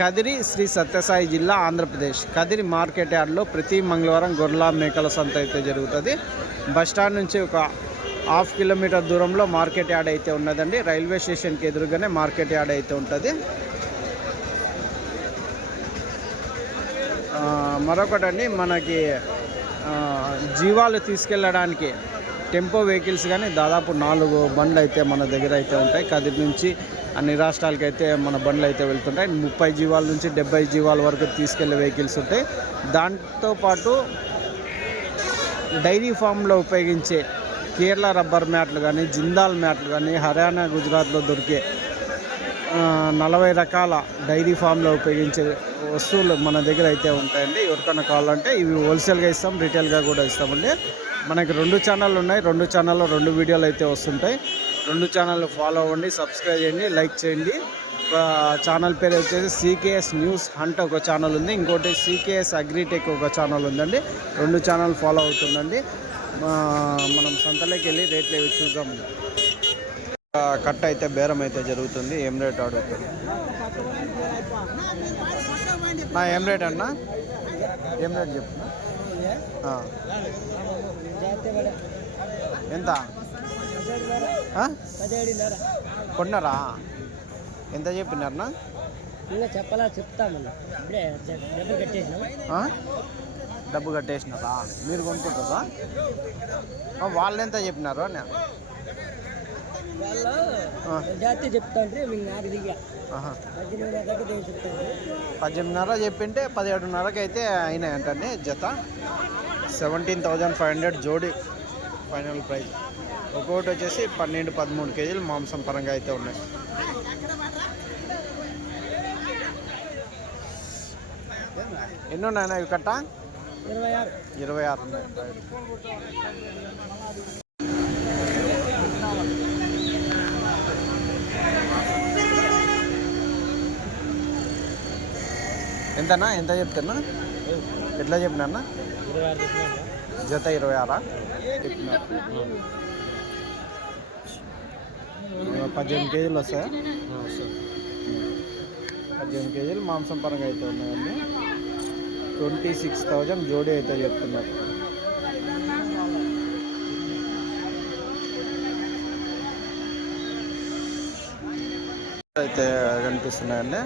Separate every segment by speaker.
Speaker 1: కదిరి శ్రీ సత్యసాయి జిల్లా ఆంధ్రప్రదేశ్. కదిరి మార్కెట్ యార్డ్లో ప్రతి మంగళవారం గొర్రెల మేకల సంత అయితే జరుగుతుంది. బస్ స్టాండ్ నుంచి ఒక హాఫ్ కిలోమీటర్ దూరంలో మార్కెట్ యార్డ్ అయితే ఉన్నదండి. రైల్వే స్టేషన్కి ఎదురుగానే మార్కెట్ యార్డ్ అయితే ఉంటుంది. మరొకటండి మనకి జీవాలు తీసుకెళ్ళడానికి టెంపో వెహికల్స్ కానీ దాదాపు నాలుగు బండ్లు అయితే మన దగ్గర అయితే ఉంటాయి. కదిరి నుంచి అన్ని రాష్ట్రాలకి అయితే మన బండ్లు అయితే వెళ్తుంటాయి. ముప్పై జీవాల నుంచి డెబ్బై జీవాల వరకు తీసుకెళ్ళే వెహికల్స్ ఉంటాయి. దాంతోపాటు డైరీ ఫామ్లో ఉపయోగించే కేరళ రబ్బర్ మ్యాట్లు కానీ జిందాల్ మ్యాట్లు కానీ హర్యానా గుజరాత్లో దొరికే నలభై రకాల డైరీ ఫామ్లో ఉపయోగించే వస్తువులు మన దగ్గర అయితే ఉంటాయండి. ఎవరికైనా కావాలంటే ఇవి హోల్సేల్గా ఇస్తాం రిటైల్గా కూడా ఇస్తామండి. మనకి రెండు ఛానళ్ళు ఉన్నాయి. రెండు ఛానల్లో రెండు వీడియోలు అయితే వస్తుంటాయి. రెండు ఛానల్ ఫాలో అవ్వండి సబ్స్క్రైబ్ చేయండి లైక్ చేయండి. ఒక ఛానల్ పేరు వచ్చేసి సీకేఎస్ న్యూస్ హంట్ ఒక ఛానల్ ఉంది. ఇంకోటి సీకేఎస్ అగ్రిటెక్ ఒక ఛానల్ ఉందండి. రెండు ఛానల్ ఫాలో అవుతుందండి. మనం సంతలోకి వెళ్ళి రేట్లు ఇవి చూద్దాం. కట్ అయితే బేరం అయితే జరుగుతుంది. ఏం రేట్ అడుగుతుంది నా ఏం రేట్ అన్నా? ఏం రేట్ చెప్పు. ఎంత? కొన్నారా? ఎంత చెప్పినారనా
Speaker 2: ఇంకా చెప్పాలా? చెప్తామన్నా ఇప్పుడే డబ్బులు కట్టేసినాం?
Speaker 1: డబ్బు కట్టేసినారా? మీరు కొనుక్కుంటారా? వాళ్ళు ఎంత చెప్పినారు.
Speaker 2: జాతి చెప్తాండ్రి నాకు దిగా.
Speaker 1: పద్దెనిమిదిన్నర చెప్పింటే పదిహేడున్నరకి అయితే అయినాయంటండి జత? సెవెంటీన్ థౌజండ్ ఫైవ్ హండ్రెడ్ జోడి ఫైనల్ ప్రైస్ ఒక్కొక్కటి వచ్చేసి పన్నెండు పదమూడు కేజీలు మాంసం పరంగా అయితే ఉన్నాయి. ఎన్ని ఉన్నాయన్నా ఇవి కట్ట?
Speaker 2: ఇరవై ఆరు.
Speaker 1: ఇరవై ఆరు ఉన్నాయి. ఎంతనా ఎంత చెప్తున్నా? ఎట్లా చెప్పినా జత ఇరవై ఆరా? పద్దెనిమిది కేజీలు వస్తాయా. పద్దెనిమిది కేజీలు మాంసం పరంగా అయితే ఉన్నాయండి. ట్వంటీ సిక్స్ థౌజండ్ జోడీ అయితే చెప్తున్నారు. అయితే కనిపిస్తున్నాయండి.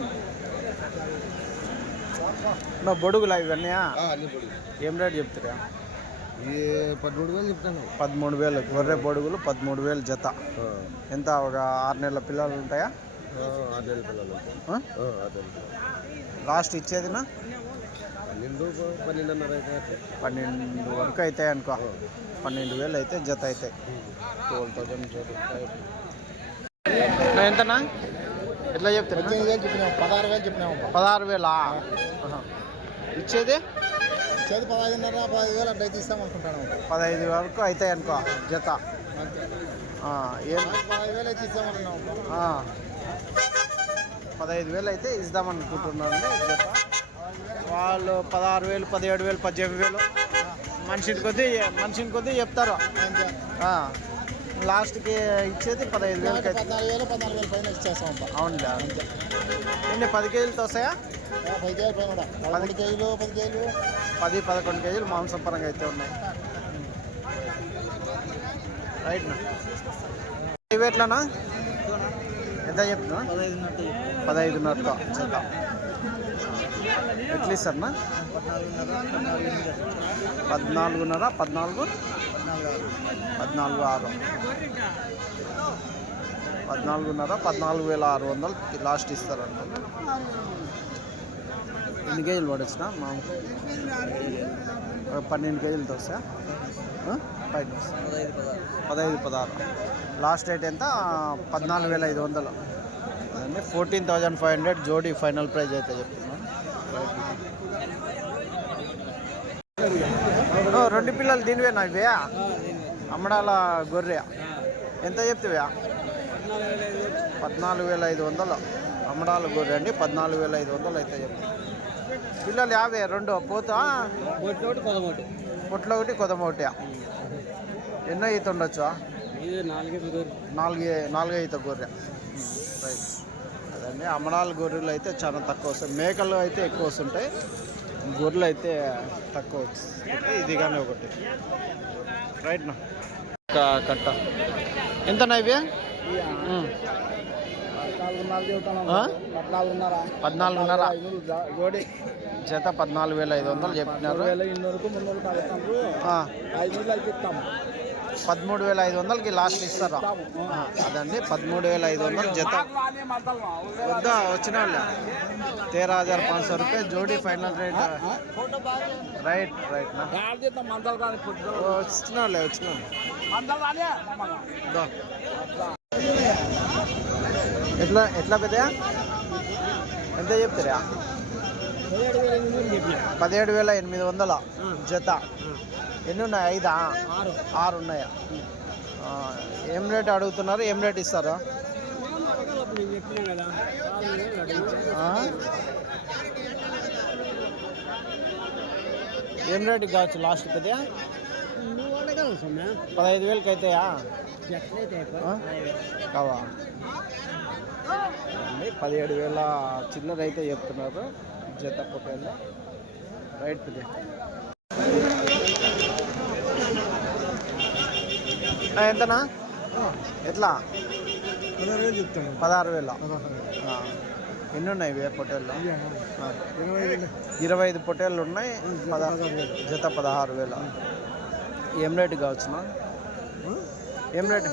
Speaker 1: నా బొడుగులా ఇవన్నీ ఏం రేట్ చెప్తారా
Speaker 3: పదమూడు వేలు చెప్తాను
Speaker 1: పదమూడు వేలు. గొర్రె పొడుగులు పదమూడు వేలు జత. ఎంత? ఒక ఆరు నెలల పిల్లలు ఉంటాయా? లాస్ట్ ఇచ్చేదినా?
Speaker 3: పన్నెండు పన్నెండున్నర అయితే
Speaker 1: పన్నెండు వరకు అవుతాయి అనుకో. పన్నెండు వేలు అయితే జత అవుతాయి ట్వెల్వ్ థౌజండ్ ఎంతనా ఎట్లా
Speaker 3: చెప్పినాము పదహారు వేలు చెప్పినాము
Speaker 1: పదహారు వేలా? ఇచ్చేది?
Speaker 3: చేతి పదహైదున్నర పదహైదు వేలు అట్లా అయితే ఇస్తాం అనుకుంటాను
Speaker 1: పదహైదు వరకు అవుతాయి అనుకో జత. ఏం?
Speaker 3: పదహైదు వేలు అయితే ఇస్తామన్నాము
Speaker 1: ఆ. పదహైదు వేలు అయితే ఇద్దామనుకుంటున్నాను జత. వాళ్ళు పదహారు వేలు పదిహేడు వేలు పద్దెనిమిది వేలు. మనిషిని కొద్దీ మనిషిని కొద్దీ చెప్తారు. లాస్ట్కి ఇచ్చేది పదహైదు వేలకి అయితే
Speaker 3: పద్నాలుగు వేలు పద్నాలుగు వేలు పైన ఇచ్చేస్తాం
Speaker 1: అవునులే. ఎన్ని పది కేజీలతో వస్తాయా?
Speaker 3: పది కేజీలు పైన పదకొండు కేజీలు పది కేజీలు.
Speaker 1: పది పదకొండు కేజీలు మాంసం పరంగా అయితే ఉన్నాయి. రైట్ ఇవి ఎట్లానా? ఎంత చెప్తున్నా పదహైదున్నరతో. చెత్త ఎట్లా ఇస్తారన్నా పద్నాలుగున్నర పద్నాలుగు? పద్నాలుగు ఆరు. పద్నాలుగున్నర పద్నాలుగు వేల ఆరు వందలు లాస్ట్ ఇస్తారంట ఎన్ని కేజీలు పడొచ్చిన? మా పన్నెండు కేజీలు దోశ? పైన పదహైదు పదహారు. లాస్ట్ రేట్ ఎంత? పద్నాలుగు వేల ఐదు వందలు. అదండి. ఫోర్టీన్ థౌజండ్ ఫైవ్ హండ్రెడ్ జోడీ ఫైనల్ ప్రైజ్ అయితే చెప్తుంది రెండు పిల్లలు దీనివేనా ఇవే? అమ్మడాల గొర్రె. ఎంత చెప్తావ్యా పద్నాలుగు వేల ఐదు వందలు. అమ్మడాల గొర్రె అండి పద్నాలుగు వేల ఐదు వందలు అయితే చెప్తా. పిల్లలు యాభై రెండు? పోతా? పొట్ల ఒకటి కొదమ ఒకటి ఎన్నో ఈత ఉండొచ్చు?
Speaker 2: నాలుగే
Speaker 1: నాలుగే నాలుగే ఈత గొర్రె. రైట్. అదండి అమ్మడాల గొర్రెలు అయితే చాలా తక్కువ వస్తాయి. మేకలు అయితే ఎక్కువ వస్తుంటాయి. గొర్రెలు అయితే తక్కువ వస్తాయి ఇది కానీ ఒకటి రైట్ నా కట్ట. ఎంతనా ఇవి? పద్నాలుగున్నర
Speaker 3: జోడి.
Speaker 1: జత పద్నాలుగు వేల ఐదు వందలు చెప్పినారు. పదమూడు వేల ఐదు వందలకి లాస్ట్ ఇస్తారా? అదండి పదమూడు వేల ఐదు వందలు జత. వద్ద వచ్చిన వాళ్ళు. తేరా హజార్ పాంచ సో రూపాయ జోడీ ఫైనల్ రేట్. రైట్
Speaker 3: రైట్
Speaker 1: వచ్చిన వాళ్ళే వచ్చిన ఎట్లా ఎట్లా పెద్ద ఎంత చెప్తారా?
Speaker 2: పదిహేడు వేల ఎనిమిది వందల
Speaker 1: జత. ఎన్ని ఉన్నాయి ఐదా?
Speaker 2: ఆరు.
Speaker 1: ఉన్నాయా ఏం రేట్ అడుగుతున్నారు? ఏం రేట్ ఇస్తారా?
Speaker 2: కదా?
Speaker 1: ఏం రేట్ కావచ్చు లాస్ట్
Speaker 2: సొమ్మె
Speaker 1: పదహైదు వేలకి ఆ? కావా? పదిహేడు వేల చిల్లర అయితే చెప్తున్నారు. జత పొట్టేళ్ళు. రైట్ పెద్ద ఎంతనా? ఎట్లా?
Speaker 3: పదహారు వేలు చెప్తాను.
Speaker 1: పదహారు వేల? ఆ. ఎన్ని ఉన్నాయి ఇవే పొట్టేళ్ళు. ఇరవై ఐదు. పొట్టేళ్ళు ఉన్నాయి. పదహారు జత పదహారు వేల. ఏం రేటు కావచ్చునా? ఏం రేటు?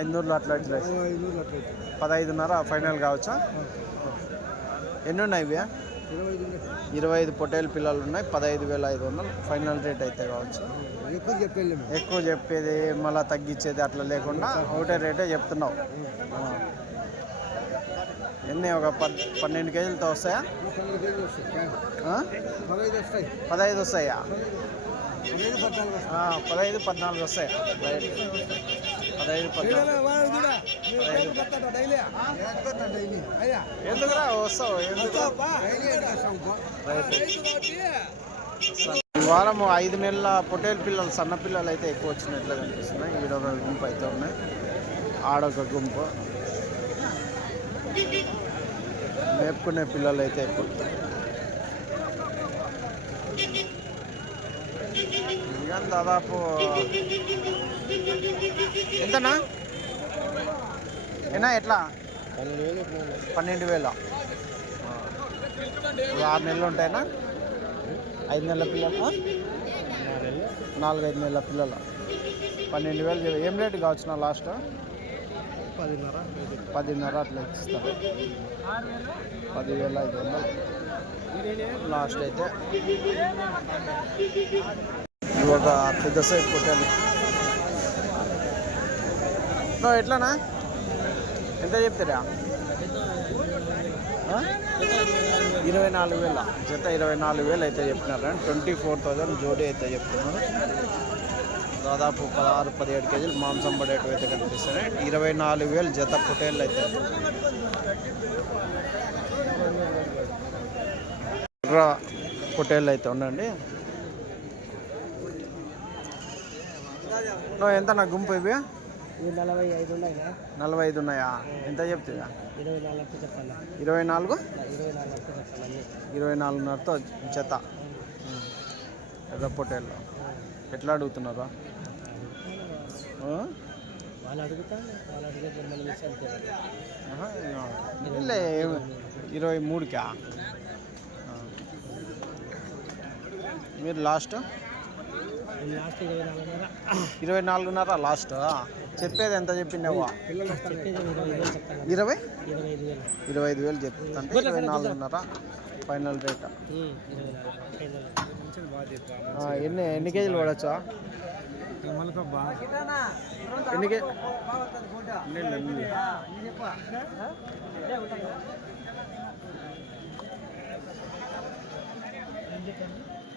Speaker 3: ఇన్నూరు అట్లా ఇట్లా
Speaker 1: పదహైదున్నర ఫైనల్ కావచ్చా? ఎన్ని ఉన్నాయి ఇవి?
Speaker 3: ఇరవై ఐదు
Speaker 1: ఇరవై ఐదు పొట్టేలు పిల్లలు ఉన్నాయి. పదహైదు వేల ఐదు వందలు ఫైనల్ రేట్ అయితే కావచ్చు.
Speaker 3: ఎక్కువ
Speaker 1: చెప్పేది మళ్ళీ తగ్గించేది అట్లా లేకుండా ఒకటే రేటే చెప్తున్నావు. ఎన్ని? ఒక పద్ పన్నెండు కేజీలతో వస్తాయా?
Speaker 3: పదహైదు వస్తాయి.
Speaker 1: పదహైదు
Speaker 3: పద్నాలుగు వస్తాయి.
Speaker 1: పదహైదు పద్నాలుగు వస్తాయి? రైట్. పదహైదు పద్నాలుగు.
Speaker 3: అయ్యా.
Speaker 1: ఎందుకురా వస్తావు? రైట్. ఈ వారం ఐదు నెలల పొటేల్ పిల్లలు సన్న పిల్లలు అయితే ఎక్కువ వచ్చినట్లు కనిపిస్తున్నాయి ఈడొక గుంపు అయితే ఉన్నాయి. ఆడొక గుంపు. మేపుకునే పిల్లలు అయితే ఎక్కువ ఇంకా దాదాపు ఎంతనా? ఏనా ఎట్లా?
Speaker 3: పన్నెండు వేలు
Speaker 1: పన్నెండు వేల. ఆరు నెలలు ఉంటాయినా ఐదు నెలల పిల్లలు? నాలుగైదు నెలల పిల్లలు? పన్నెండు వేలు. ఏం రేటు కావచ్చు నా లాస్ట్?
Speaker 3: పదిన్నర
Speaker 1: పదిన్నర అట్లా ఇస్తారు పదివేల ఐదు వందలు. లాస్ట్ అయితే. ఒక పెద్ద సైజ్ నువ్వు ఎట్లానా? ఎంత చెప్తారా? ఇరవై నాలుగు వేల. జత ఇరవై నాలుగు వేలు అయితే చెప్తున్నారు ట్వంటీ ఫోర్ థౌజండ్ జోడీ అయితే చెప్తున్నారు. దాదాపు పదహారు పదిహేడు కేజీలు మాంసం పడేటివి అయితే కనిపిస్తున్నాయి. ఇరవై నాలుగు వేలు జత పొటేళ్ళు అయితే. ఎర్ర పొటేళ్ళు అయితే ఉండండి. నువ్వు ఎంత నా గుంపు ఇవి?
Speaker 2: నలభై ఐదు ఉన్నాయి
Speaker 1: నలభై ఐదు ఉన్నాయా? ఎంత చెప్తుందా
Speaker 2: ఇరవై నాలుగు
Speaker 1: ఇరవై నాలుగు?
Speaker 2: ఇరవై నాలుగు చెప్పాలి అన్నీ?
Speaker 1: ఇరవై నాలుగున్నరతో జత ఎర్ర పొటేళ్ళు ఎట్లా అడుగుతున్నారు?
Speaker 2: వాళ్ళు అడుగుతాను వాళ్ళు అడిగే
Speaker 1: ఇరవై మూడుకా. మీరు లాస్ట్
Speaker 2: ఇరవై నాలుగున్నర.
Speaker 1: ఇరవై నాలుగున్నర లాస్ట్? చెప్పేది ఎంత చెప్పిండేవా
Speaker 2: ఇరవై?
Speaker 1: ఇరవై
Speaker 2: ఐదు వేలు
Speaker 1: చెప్తుంటే ఇరవై నాలుగున్నర ఫైనల్ రేట్. ఎన్ని ఎన్ని కేజీలు పడచ్చా ఎన్ని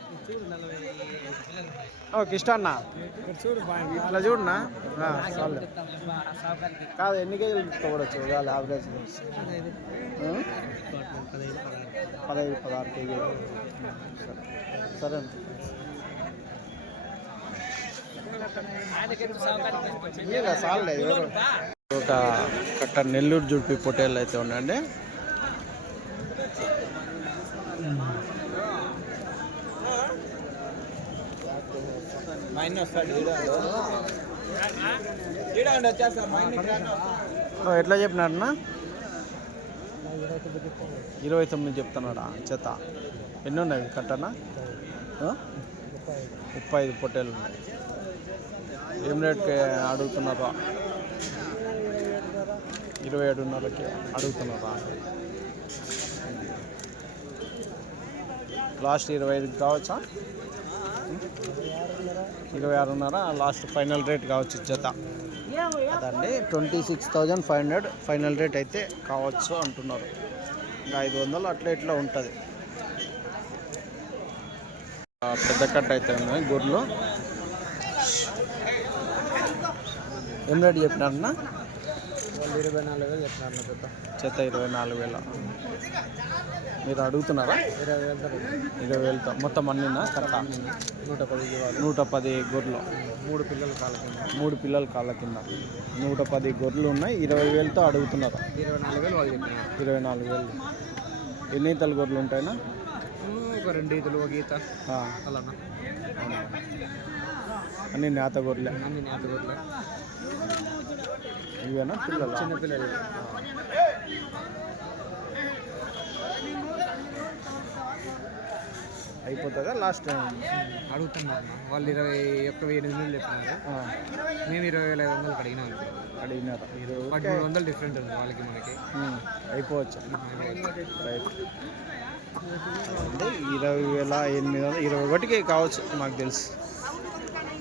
Speaker 1: ఎన్ని- ఎన్ని? ఓ కిష్టన్న
Speaker 2: చూడు
Speaker 1: ఇట్లా చూడనా? కాదు ఎన్ని కేజీలు తోడచ్చు కాదు యావరేజ్ పదహైదు పదహారు కేజీలు. సరే ఒక కట్ట నెల్లూరు జుడిపి పొటేళ్ళు అయితే ఎట్లా చెప్పినాడన్నా ఇరవై తొమ్మిది చెప్తున్నాడా? చెత్త. ఎన్ని ఉన్నాయి? కట్టనా? ముప్పై ఐదు పొట్టేలు ఉన్నాయి. ఏం రేట్కి అడుగుతున్నారా? ఇరవై ఏడున్నరకి అడుగుతున్నారా? లాస్ట్ ఇరవై ఐదుకి కావచ్చా? ఇరవై ఆరున్నర లాస్ట్ ఫైనల్ రేట్ కావచ్చు జత. అదండి twenty six thousand five hundred final rate అయితే కావచ్చు అంటున్నారు. ఇంకా ఐదు వందలు అట్లా ఇట్లా ఉంటుంది. పెద్ద కట్ అయితే ఉన్నాయి గొర్రెలు. ఏం రేట్ చెప్పినారన్నా?
Speaker 2: ఇరవై నాలుగు వేలు చెప్తున్నారు నా పెద్ద
Speaker 1: చేత ఇరవై నాలుగు వేల? మీరు అడుగుతున్నారా?
Speaker 2: ఇరవై వేలు తక్కువ
Speaker 1: ఇరవై వేలతో. మొత్తం అన్నీనా? కట్ట
Speaker 2: నూట పది
Speaker 1: నూట పది గొర్రెలు
Speaker 2: మూడు పిల్లలు కాళ్ళ కింద.
Speaker 1: మూడు పిల్లల కాళ్ళ కింద. నూట పది గొర్రెలు ఉన్నాయి. ఇరవై వేలతో అడుగుతున్నారు?
Speaker 2: ఇరవై నాలుగు వేలు వాళ్ళు చెప్పినారు.
Speaker 1: ఇరవై నాలుగు వేలు. ఎన్ని ఈతల గొర్రెలు ఉంటాయినా?
Speaker 2: ఒక రెండు ఈతలు ఒక ఈత.
Speaker 1: అన్ని నేత గొర్రెలే
Speaker 2: అన్ని నేత గొర్రెలే
Speaker 1: ఇవేనా? పిల్లలు?
Speaker 2: చిన్న పిల్లలు.
Speaker 1: అయిపోతుందా లాస్ట్
Speaker 2: అడుగుతున్నారు. వాళ్ళు ఇరవై ఒక్క ఎనిమిది వేలు చెప్పినారు. మేము ఇరవై వేల ఐదు వందలు అడిగినాం
Speaker 1: అడిగినారు? ఇరవై
Speaker 2: పదమూడు వందలు డిఫరెంట్ ఉంది వాళ్ళకి మనకి.
Speaker 1: అయిపోవచ్చు. రైట్ అంటే ఇరవై వేల ఎనిమిది వందలు ఇరవై ఒకటికి కావచ్చు నాకు తెలుసు.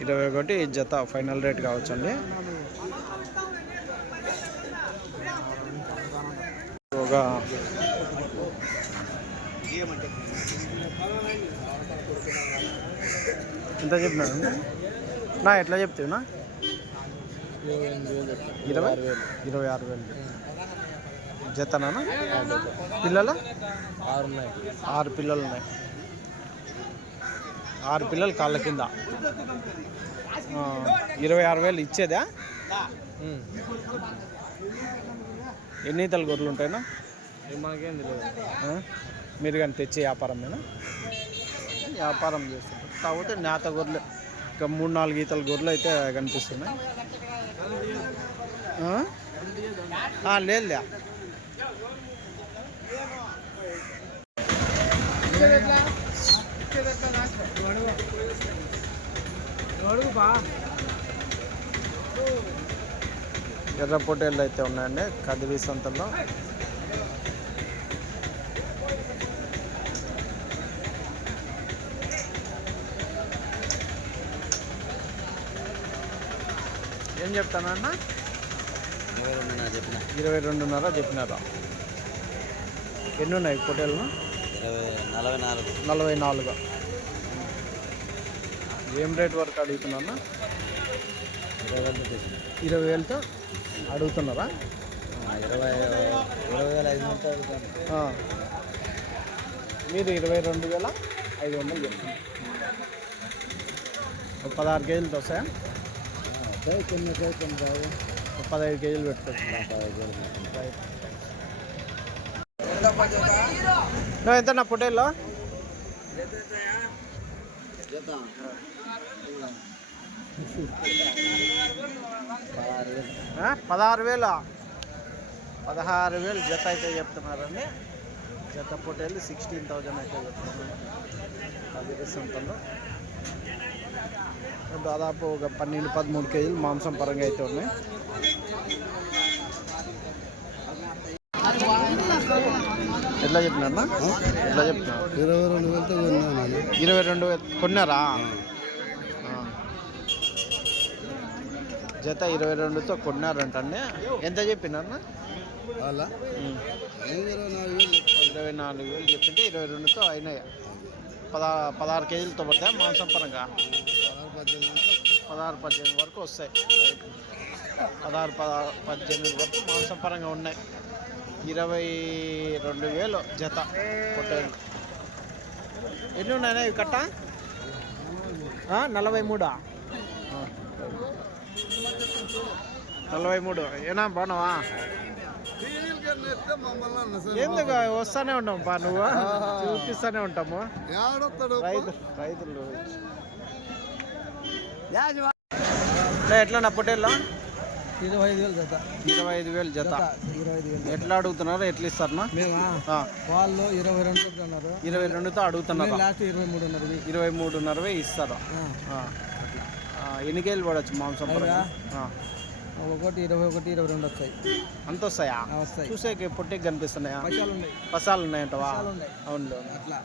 Speaker 1: ఇరవై ఒకటి జత ఫైనల్ రేట్ కావచ్చు అండి. ఒక ఎంత చెప్పినాడు నా ఎట్లా చెప్తావునా ఇరవై? ఇరవై ఆరు వేలు. జతనా పిల్లలు?
Speaker 2: ఆరు ఉన్నాయి
Speaker 1: ఆరు పిల్లలు ఉన్నాయి. ఆరు పిల్లలు కాళ్ళ కింద. ఇరవై ఆరు వేలు ఇచ్చేదా? ఎన్ని ఈతలు గొర్రెలు ఉంటాయినా
Speaker 2: మనకేం తెలియదు?
Speaker 1: మీరు కానీ తెచ్చే వ్యాపారమేనా? వ్యాపారం చేస్తుంటారు కాకపోతే నేత గొర్రెలు. ఇంకా మూడు నాలుగు ఈతల గొర్రెలు అయితే కనిపిస్తున్నాయి. ఆ? ఆ, లేదులే ఎర్ర పొటేళ్ళు అయితే ఉన్నాయండి కదిరి సంతలో ఏం చెప్తానన్నా
Speaker 2: చెప్పిన
Speaker 1: ఇరవై రెండున్నర చెప్పినారా? ఎన్ని ఉన్నాయి
Speaker 2: పొటేళ్ళు నలభై నాలుగు.
Speaker 1: నలభై నాలుగు ఏం రేట్ వరకు అడుగుతున్నా
Speaker 2: ఇరవై
Speaker 1: వేలతో అడుగుతున్నారా?
Speaker 2: ఇరవై ఇరవై వేల ఐదు వందలు.
Speaker 1: మీరు ఇరవై రెండు వేల ఐదు వందలు చెప్తున్నారు. పదహారు కేజీలతో వస్తాయా
Speaker 2: కింద కింద
Speaker 1: ఒక పదహైదు కేజీలు పెట్టుకోవచ్చు ఎంత నా పొట్టేల్లో? ఆ? పదహారు వేల. పదహారు వేలు జత అయితే చెప్తున్నారండి. జత పొట్టేళ్ళు సిక్స్టీన్ థౌజండ్ అయితే చెప్తున్నారు అది సొంతంలో దాదాపు ఒక పన్నెండు పదమూడు కేజీలు మాంసం పరంగా అయితే ఉన్నాయి. ఎట్లా చెప్పినారన్నా? ఎట్లా చెప్తున్నారు
Speaker 3: ఇరవై రెండు వేలతో కొన్నాను.
Speaker 1: ఇరవై రెండు వేలు. కొన్నారా? జత ఇరవై రెండుతో కొన్నారంటండి ఎంత చెప్పినారన్నా?
Speaker 3: అలా. ఇరవై నాలుగు వేలు
Speaker 1: ఇరవై నాలుగు వేలు చెప్పింటే ఇరవై రెండుతో అయినాయి. పదా పదహారు కేజీలతో పడతాయి మాంసం పరంగా.
Speaker 3: పదహారు పద్దెనిమిది నుంచి
Speaker 1: పదహారు పద్దెనిమిది వరకు వస్తాయి. పదహారు పదహారు పద్దెనిమిది వరకు మాంసం పరంగా ఉన్నాయి. ఇరవై రెండు వేలు జత పొట్టేలు ఎన్ని ఉన్నాయన్నా ఇవి కట్ట? నలభై మూడా. నలభై మూడు. ఏనా బాగున్నావా ఎందుకు? వస్తానే ఉంటాం పా నువ్వు? చూపిస్తానే ఉంటాము. రైతులు. ఎట్లా నా పొట్టేళ్ళు?
Speaker 2: ఇరవై ఐదు వేలు జత.
Speaker 1: ఇరవై ఐదు వేలు జత.
Speaker 2: ఇరవై ఐదు వేలు
Speaker 1: ఎట్లా అడుగుతున్నారు? ఎట్లా ఇస్తారన్నా? ఆ,
Speaker 2: వాళ్ళు ఇరవై రెండు
Speaker 1: ఇరవై రెండుతో అడుగుతున్నారు.
Speaker 2: లాస్ట్ ఇరవై మూడు ఉన్నారు
Speaker 1: ఇరవై మూడున్నరవై ఇస్తారు. ఎన్ని కేజీలు పడవచ్చు మాంసం.
Speaker 2: ఒకటి ఇరవై ఒకటి ఇరవై రెండు వస్తాయి.
Speaker 1: అంత వస్తాయా?
Speaker 2: వస్తాయి.
Speaker 1: చూసేకి పొట్టికి కనిపిస్తున్నాయా?
Speaker 2: పైసలు ఉన్నాయి.
Speaker 1: పసాలు ఉన్నాయంటవా? అవును
Speaker 2: అట్లా.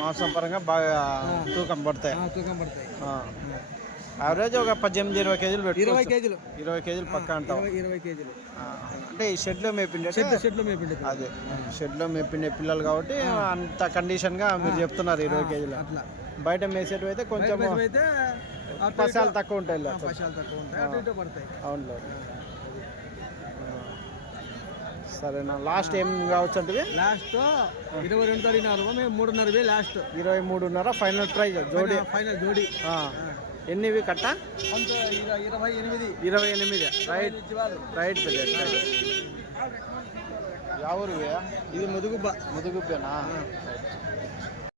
Speaker 1: మాంసం పరంగా బాగా తూకం పడతాయి.
Speaker 2: తూకం పడతాయి.
Speaker 1: యావరేజ్ ఒక పద్దెనిమిది ఇరవై కేజీలు
Speaker 2: ఇరవై
Speaker 1: పెట్టుకోవచ్చు
Speaker 2: కేజీలు.
Speaker 1: ఇరవై కేజీలు పక్క అంటావు?
Speaker 2: ఇరవై ఇరవై కేజీలు.
Speaker 1: అంటే ఈ షెడ్లో మేపిండే
Speaker 2: షెడ్ షెడ్లో మేపిండి
Speaker 1: అదే. షెడ్లో మేపిండే పిల్లలు కాబట్టి అంత కండిషన్గా మీరు చెప్తున్నారు ఇరవై కేజీలు.
Speaker 2: అట్లా.
Speaker 1: బయట మేసేటివి అయితే కొంచెం
Speaker 2: అయితే
Speaker 1: పసాలు తక్కువ ఉంటాయి లే.
Speaker 2: పైసలు తక్కువ ఉంటాయి. అటు ఇటు పడతాయి.
Speaker 1: అవునులే సరేనా. లాస్ట్ ఏం కావచ్చు అంటే
Speaker 2: లాస్ట్ ఇరవై రెండు మేము మూడున్నర వేలు లాస్ట్.
Speaker 1: ఇరవై మూడున్నర ఫైనల్ ప్రైజ్ జోడి.
Speaker 2: ఫైనల్ జోడి.
Speaker 1: ఎన్నివి కట్ట?
Speaker 2: ఇరవై ఎనిమిది.
Speaker 1: ఇరవై ఎనిమిది. రైట్ రైట్ ఎవరు ఇది ముదుగుబ్బ. ముదుగుబ్బేనా?